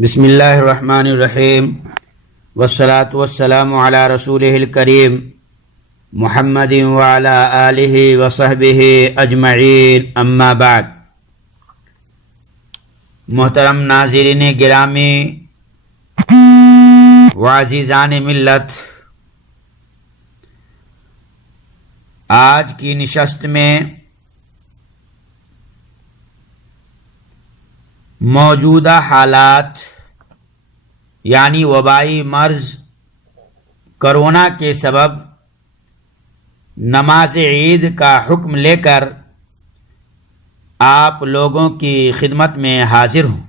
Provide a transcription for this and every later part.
بسم اللہ الرحمن الرحیم والصلاة والسلام علی رسولہ الکریم محمد وعلی آلہ وصحبہ اجمعین اما بعد۔ محترم ناظرین گرامی وعزیزان ملت، آج کی نشست میں موجودہ حالات یعنی وبائی مرض کرونا کے سبب نماز عید کا حکم لے کر آپ لوگوں کی خدمت میں حاضر ہوں۔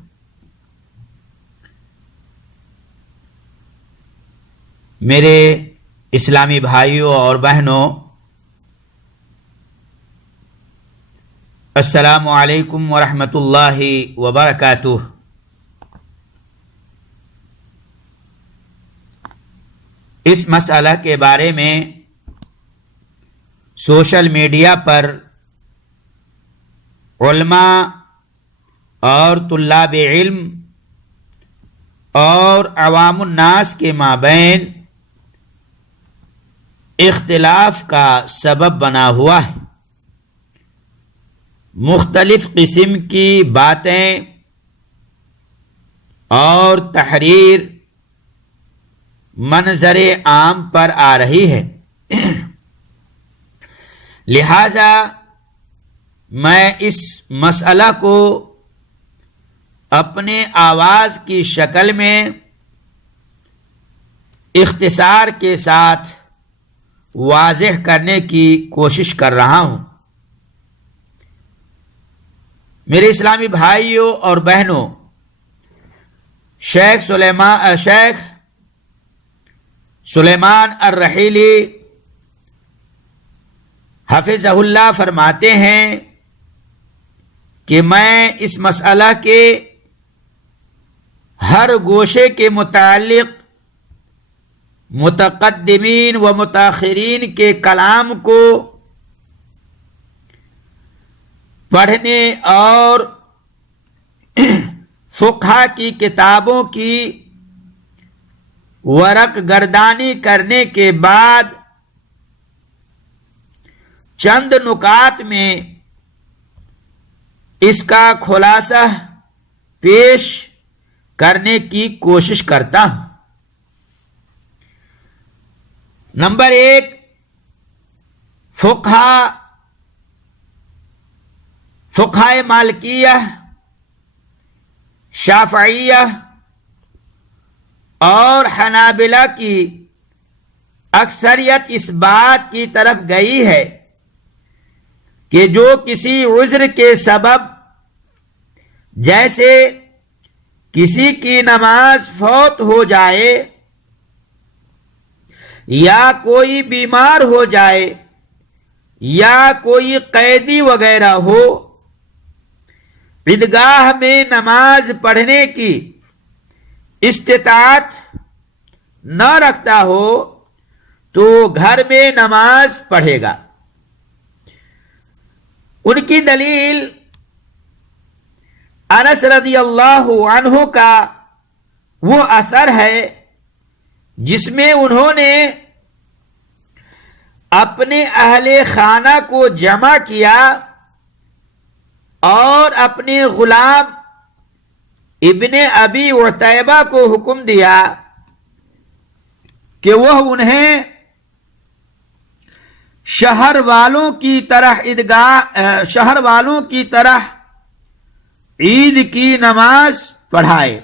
میرے اسلامی بھائیوں اور بہنوں، السلام علیکم ورحمۃ اللہ وبرکاتہ۔ اس مسئلہ کے بارے میں سوشل میڈیا پر علماء اور طلاب علم اور عوام الناس کے مابین اختلاف کا سبب بنا ہوا ہے۔ مختلف قسم کی باتیں اور تحریر منظر عام پر آ رہی ہے، لہذا میں اس مسئلہ کو اپنے آواز کی شکل میں اختصار کے ساتھ واضح کرنے کی کوشش کر رہا ہوں۔ میرے اسلامی بھائیوں اور بہنوں، شیخ سلیمان الرحیلی حفظہ اللہ فرماتے ہیں کہ میں اس مسئلہ کے ہر گوشے کے متعلق متقدمین و متاخرین کے کلام کو پڑھنے اور فقہ کی کتابوں کی ورق گردانی کرنے کے بعد چند نکات میں اس کا خلاصہ پیش کرنے کی کوشش کرتا ہوں۔ نمبر 1، فقہ مالکیہ، شافعیہ اور حنابلہ کی اکثریت اس بات کی طرف گئی ہے کہ جو کسی عذر کے سبب، جیسے کسی کی نماز فوت ہو جائے یا کوئی بیمار ہو جائے یا کوئی قیدی وغیرہ ہو، عیدگاہ میں نماز پڑھنے کی استطاعت نہ رکھتا ہو تو گھر میں نماز پڑھے گا۔ ان کی دلیل انس رضی اللہ عنہ کا وہ اثر ہے جس میں انہوں نے اپنے اہل خانہ کو جمع کیا اور اپنے غلام ابن ابی عتیبہ کو حکم دیا کہ وہ انہیں شہر والوں کی طرح عید کی نماز پڑھائے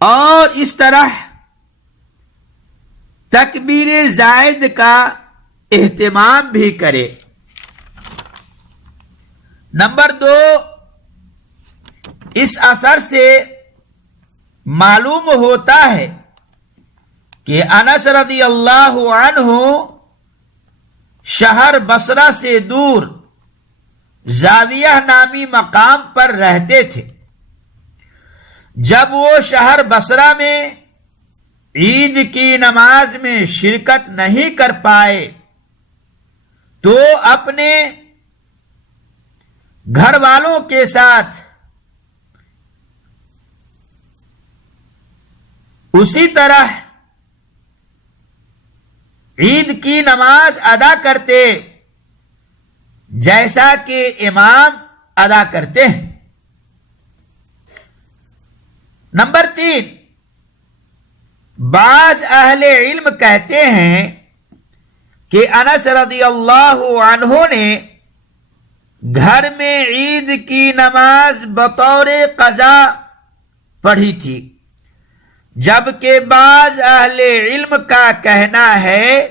اور اس طرح تکبیر زائد کا اہتمام بھی کرے۔ نمبر 2، اس اثر سے معلوم ہوتا ہے کہ انس رضی اللہ عنہ شہر بصرہ سے دور زاویہ نامی مقام پر رہتے تھے۔ جب وہ شہر بصرہ میں عید کی نماز میں شرکت نہیں کر پائے تو اپنے گھر والوں کے ساتھ اسی طرح عید کی نماز ادا کرتے جیسا کہ امام ادا کرتے ہیں۔ نمبر 3، بعض اہل علم کہتے ہیں کہ انس رضی اللہ عنہ نے گھر میں عید کی نماز بطور قضا پڑھی تھی، جبکہ بعض اہل علم کا کہنا ہے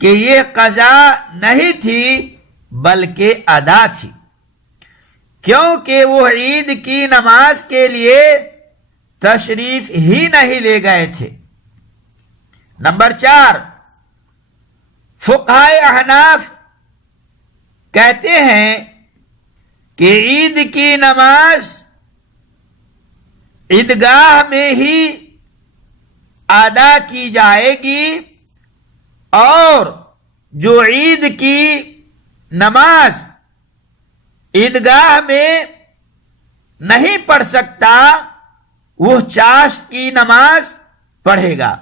کہ یہ قضا نہیں تھی بلکہ ادا تھی، کیونکہ وہ عید کی نماز کے لیے تشریف ہی نہیں لے گئے تھے۔ نمبر 4، فقہائے احناف کہتے ہیں کہ عید کی نماز عیدگاہ میں ہی ادا کی جائے گی، اور جو عید کی نماز عیدگاہ میں نہیں پڑھ سکتا وہ چاشت کی نماز پڑھے گا،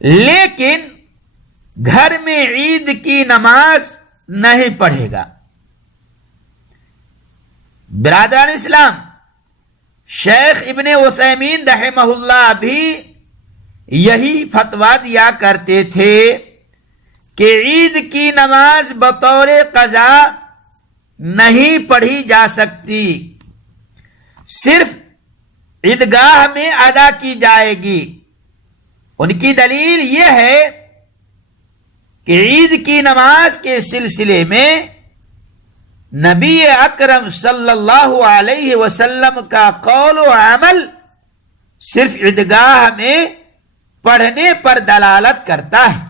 لیکن گھر میں عید کی نماز نہیں پڑھے گا۔ برادران اسلام، شیخ ابن عثیمین رحمہ اللہ بھی یہی فتویٰ دیا کرتے تھے کہ عید کی نماز بطور قضا نہیں پڑھی جا سکتی، صرف عیدگاہ میں ادا کی جائے گی۔ ان کی دلیل یہ ہے کہ عید کی نماز کے سلسلے میں نبی اکرم صلی اللہ علیہ وسلم کا قول و عمل صرف عیدگاہ میں پڑھنے پر دلالت کرتا ہے،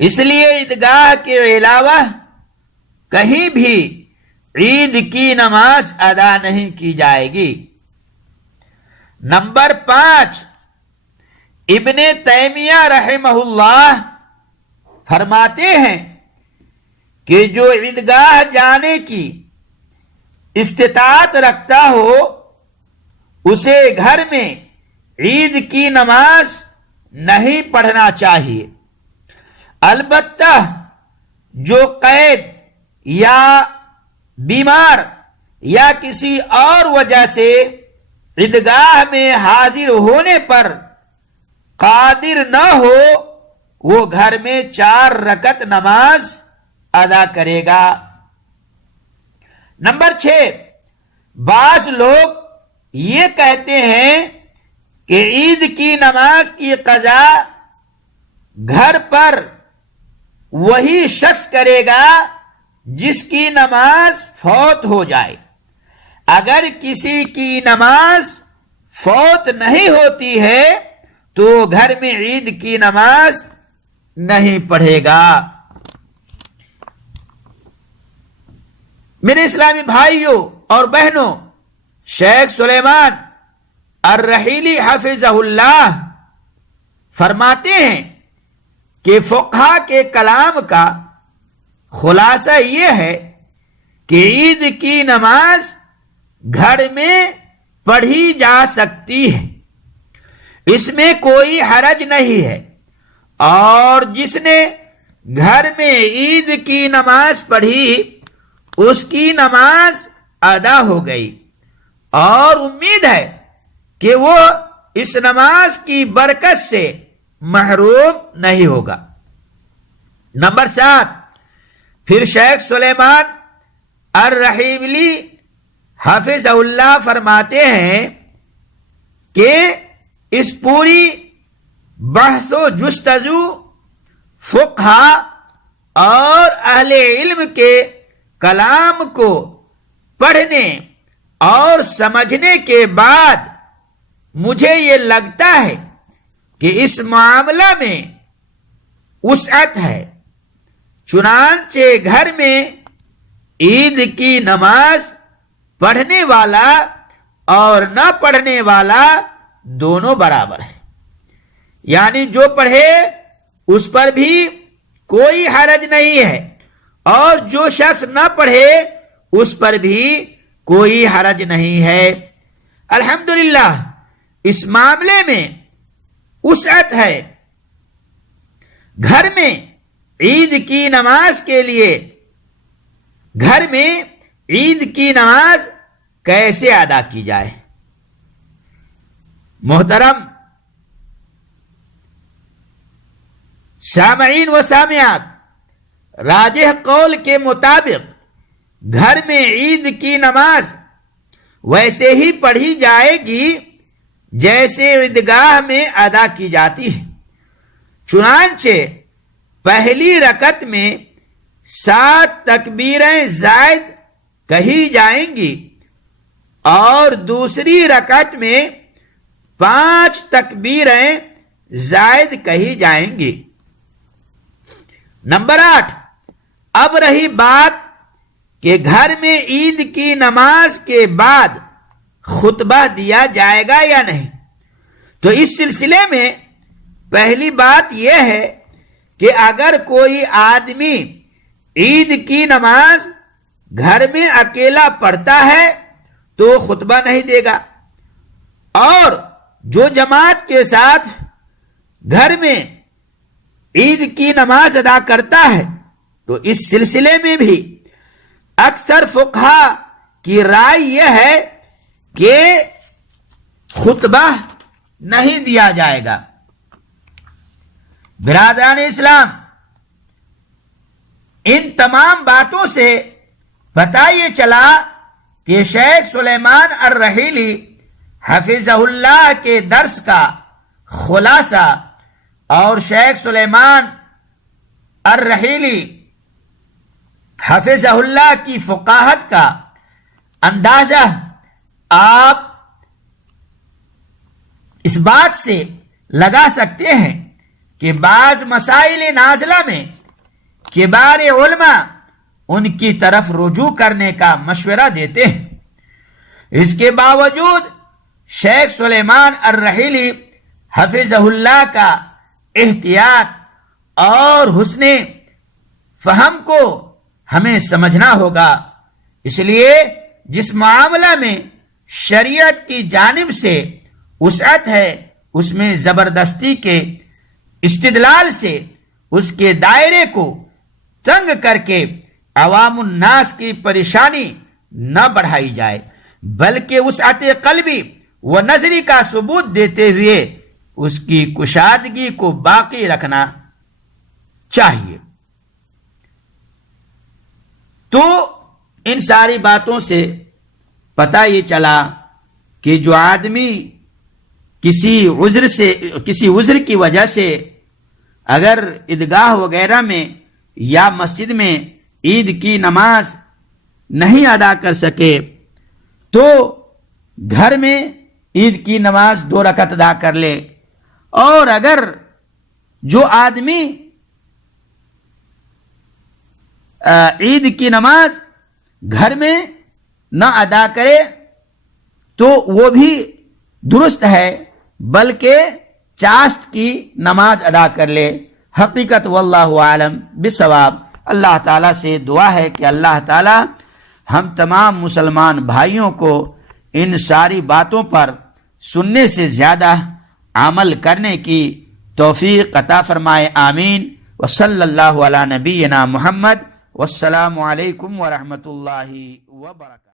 اس لیے عیدگاہ کے علاوہ کہیں بھی عید کی نماز ادا نہیں کی جائے گی۔ نمبر 5، ابن تیمیہ رحمہ اللہ فرماتے ہیں کہ جو عیدگاہ جانے کی استطاعت رکھتا ہو اسے گھر میں عید کی نماز نہیں پڑھنا چاہیے، البتہ جو قید یا بیمار یا کسی اور وجہ سے عیدگاہ میں حاضر ہونے پر قادر نہ ہو وہ گھر میں 4 رکعت نماز ادا کرے گا۔ نمبر 6، بعض لوگ یہ کہتے ہیں کہ عید کی نماز کی قضا گھر پر وہی شخص کرے گا جس کی نماز فوت ہو جائے، اگر کسی کی نماز فوت نہیں ہوتی ہے تو گھر میں عید کی نماز نہیں پڑھے گا۔ میرے اسلامی بھائیوں اور بہنوں، شیخ سلیمان الرحیلی حفظہ اللہ فرماتے ہیں کہ فقہا کے کلام کا خلاصہ یہ ہے کہ عید کی نماز گھر میں پڑھی جا سکتی ہے، اس میں کوئی حرج نہیں ہے، اور جس نے گھر میں عید کی نماز پڑھی اس کی نماز ادا ہو گئی، اور امید ہے کہ وہ اس نماز کی برکت سے محروم نہیں ہوگا۔ نمبر 7، پھر شیخ سلیمان الرحیلی حفظہ اللہ فرماتے ہیں کہ اس پوری بحث و جستجو فقہا اور اہل علم کے کلام کو پڑھنے اور سمجھنے کے بعد مجھے یہ لگتا ہے کہ اس معاملہ میں وسعت ہے، چنانچہ گھر میں عید کی نماز پڑھنے والا اور نہ پڑھنے والا دونوں برابر ہے، یعنی جو پڑھے اس پر بھی کوئی حرج نہیں ہے، اور جو شخص نہ پڑھے اس پر بھی کوئی حرج نہیں ہے۔ الحمدللہ اس معاملے میں وسعت ہے. گھر میں عید کی نماز کے لیے گھر میں عید کی نماز کیسے ادا کی جائے؟ محترم سامعین و سامعات، راجح قول کے مطابق گھر میں عید کی نماز ویسے ہی پڑھی جائے گی جیسے عیدگاہ میں ادا کی جاتی ہے. چنانچہ پہلی رکعت میں 7 تکبیریں زائد کہی جائیں گی اور دوسری رکعت میں 5 تکبیریں زائد کہی جائیں گی. نمبر 8، اب رہی بات کہ گھر میں عید کی نماز کے بعد خطبہ دیا جائے گا یا نہیں. تو اس سلسلے میں پہلی بات یہ ہے کہ اگر کوئی آدمی عید کی نماز گھر میں اکیلا پڑھتا ہے تو خطبہ نہیں دے گا، اور جو جماعت کے ساتھ گھر میں عید کی نماز ادا کرتا ہے تو اس سلسلے میں بھی اکثر فقہا کی رائے یہ ہے کہ خطبہ نہیں دیا جائے گا. برادران اسلام، ان تمام باتوں سے پتہ یہ چلا کہ شیخ سلیمان الرحیلی حفظہ اللہ کے درس کا خلاصہ اور شیخ سلیمان الرحیلی حفظہ اللہ کی فقاہت کا اندازہ آپ اس بات سے لگا سکتے ہیں کہ بعض مسائل نازلہ میں کبار علماء ان کی طرف رجوع کرنے کا مشورہ دیتے ہیں. اس کے باوجود شیخ سلیمان الرحیلی حفظہ اللہ کا احتیاط اور حسن فہم کو ہمیں سمجھنا ہوگا. اس لیے جس معاملہ میں شریعت کی جانب سے وسعت ہے اس میں زبردستی کے استدلال سے اس کے دائرے کو تنگ کر کے عوام الناس کی پریشانی نہ بڑھائی جائے، بلکہ وسعت قلبی و نظری کا ثبوت دیتے ہوئے اس کی کشادگی کو باقی رکھنا چاہیے. تو ان ساری باتوں سے پتہ یہ چلا کہ جو آدمی کسی عذر کی وجہ سے اگر عیدگاہ وغیرہ میں یا مسجد میں عید کی نماز نہیں ادا کر سکے تو گھر میں عید کی نماز 2 رکعت ادا کر لے. اور اگر جو آدمی عید کی نماز گھر میں نہ ادا کرے تو وہ بھی درست ہے، بلکہ چاشت کی نماز ادا کر لے. حقیقت واللہ عالم بالصواب. اللہ تعالیٰ سے دعا ہے کہ اللہ تعالیٰ ہم تمام مسلمان بھائیوں کو ان ساری باتوں پر سننے سے زیادہ عمل کرنے کی توفیق عطا فرمائے. آمین. وصلی اللہ علی نبینا محمد. والسلام علیکم ورحمۃ اللہ وبرکاتہ.